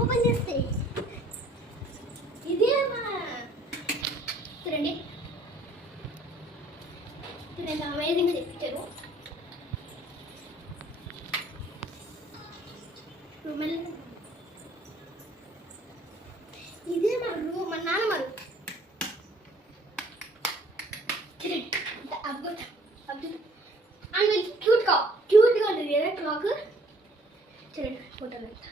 ఓపెన్ చేస్తే ఇదే చూడండి చూడండి అమేజింగ్గా తెప్పించారు. ఇదే మా నాన్న అందులో క్యూట్గా ఉంటుంది కదా క్లాక్. చూడండి ఫోటోలు అంతా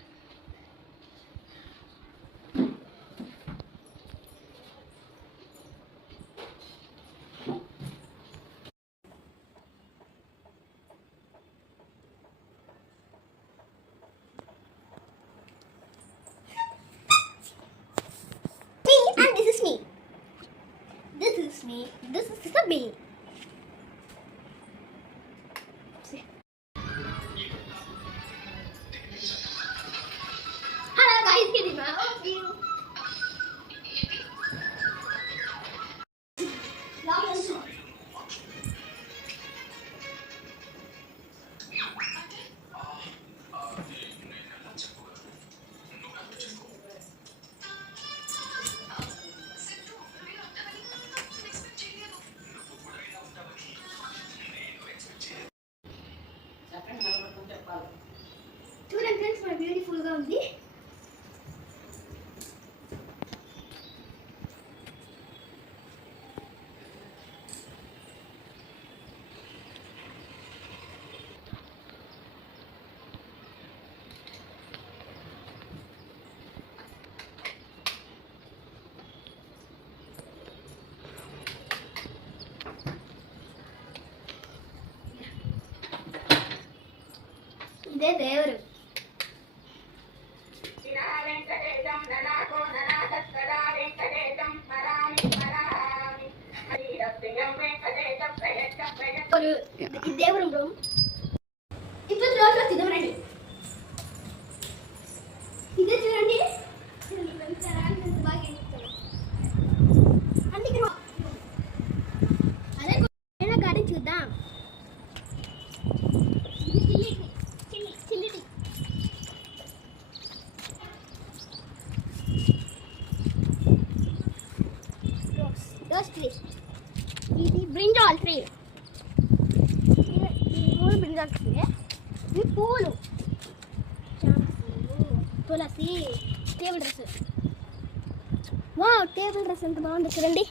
This is the bee. Hello guys, get him out of you. చూడండి ఫ్రెండ్స్ మన బ్యూటిఫుల్గా ఉంది. ఇదే దేవుడు. దేవుడు బ్రో ఇప్పుడు రోజు తినరండి. ఇదే చూడండి అదే గార్డెన్ చూద్దాం. ఇది బ్రింజాల్ ట్రీ. ఈ బ్రింజాల్ ట్రీ. ఇవి పూలు, తులసి, table dress. Wow, table dress ఎంత బాగుంది చూడండి.